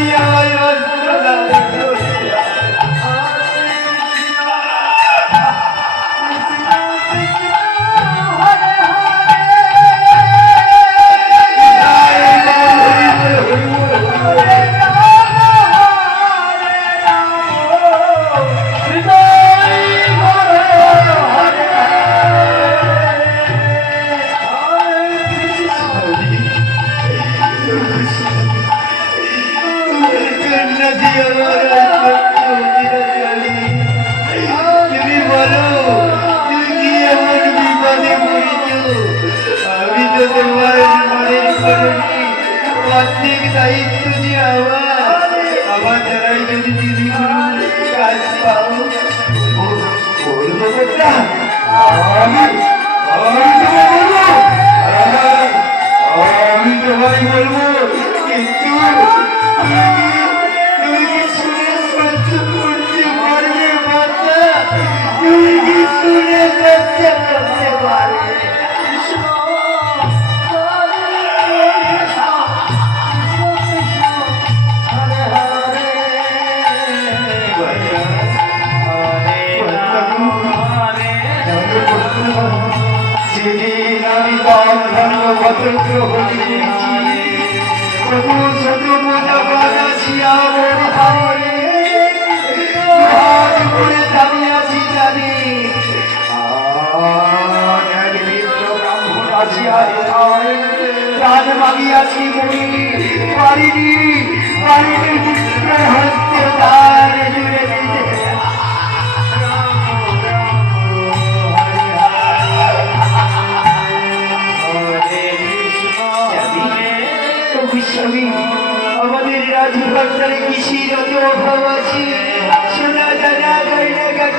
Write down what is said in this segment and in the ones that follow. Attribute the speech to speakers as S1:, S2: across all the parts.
S1: তুমি আমি তোমায় বলব কিন্তু সহ্য করতে ভদ্র হইয়াছি প্রভু শুধু মোর হারে হাত করে দাঁড়িয়েছি ব্রাহ্মণ আসিয়া এথায় প্রাণ মাগিয়াছি মরি পারিনি পারিনি পুত্রের হস্তে দ্বার জুড়ে দিতে আমাদের রাজভাষায় কৃষির অত অভাব সোনা কাটি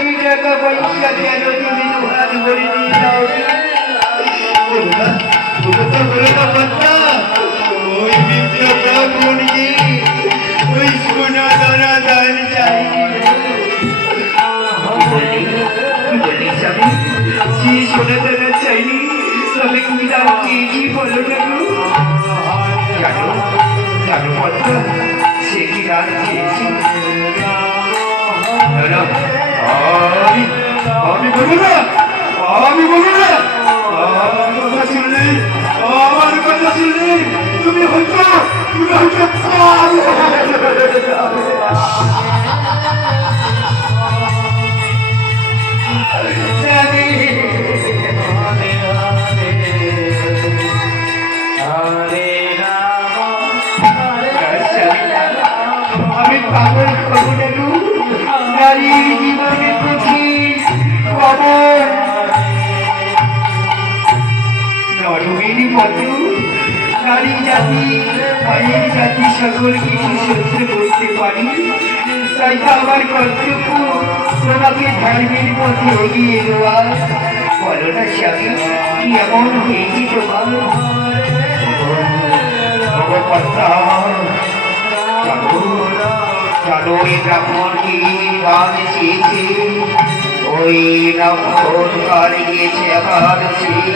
S1: চেয়েছি বলো জানো জানো বলতো সে কি না, আমি নারী জাতি মায়ের জাতি সকল কিছু সহ্য করতে পারি। তাই তো আমার কর্তব্য, তোমাকে ধর্মের পথে এগিয়ে দেওয়া। বলো না স্বামী, কি এমন হয়েছি তোমার? সে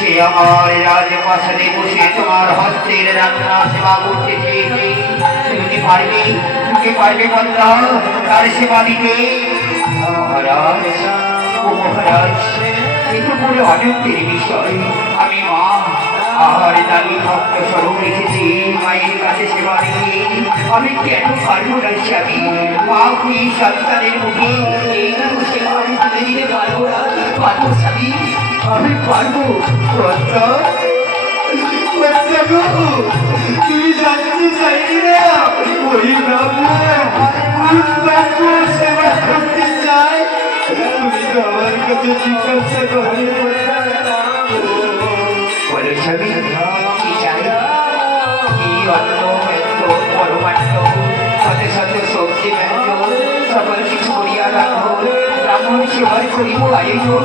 S1: আমার রাজপ্রাসাদে বসে তোমার হস্তের রান্না করতে পারবে? তুমি তার সেবা দিতে। মহারাজ ও আমি মা মায়ের কাছে সেবা দিয়ে আমি কেন পারব না আমি পারব। কর্তা তুমি জানতে চাইলে না, ওই সেবা করতে চায় তুমি তো আমার কাছে জিজ্ঞাসা করে বলে কি চাই কি সবজি ব্যঞ্জন সকল কিছু করিয়া রাখো। ব্রাহ্মণ সেবার করিব আয়োজন।